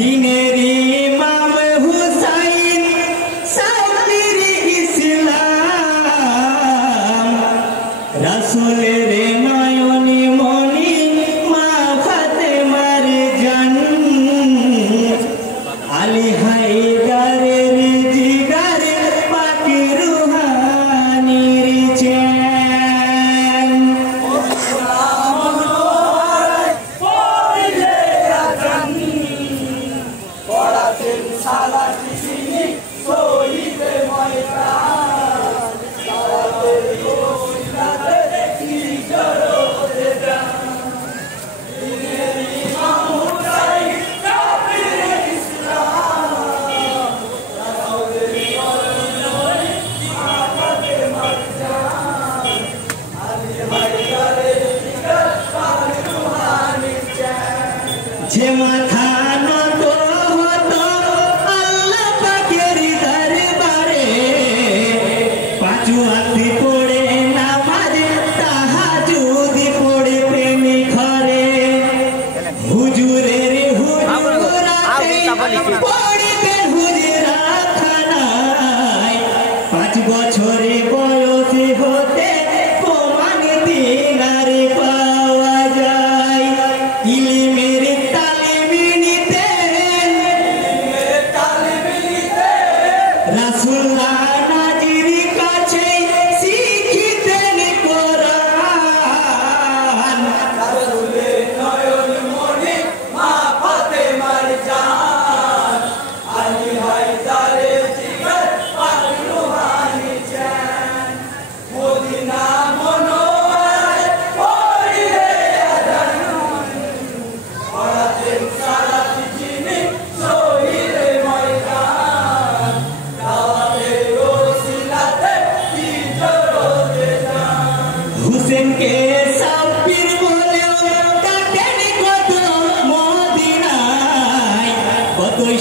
দিনের ইমাম হুসাইন সাবির ইসলাম রাসূলের নয়নী মনি মা ফাতেমার জান আলী হায়দারের জিগার পাক রুহানির চ্যান যে মাথা নত হতো আল্লাহ পাকের দরবারে পাঁচ ওয়াক্ত পড়ে নামাজ তাহাজ্জুদ পড়ে প্রেম করে হুজুরের হুজুরাতে পড়তেন হুজরাখানায় 5 বছরে বয়সে হতে প্রমাণ দিনারে পাওয়া যায় ইলমের রাসূলুল্লাহ নাজির কাছে শিখিতেন কোরআন রাসূলের নয়ন মনি মা ফাতেমার জান আলী হায়দারের জিগর পাক রুহানি জান মদিনা মনোয়ারায় পড়িলে আযান পড়াতেন সালাত যিনি শহীদে ময়দান হুসেন কে সাব্বির বলেও ডাকেন কত মদিনায় কতই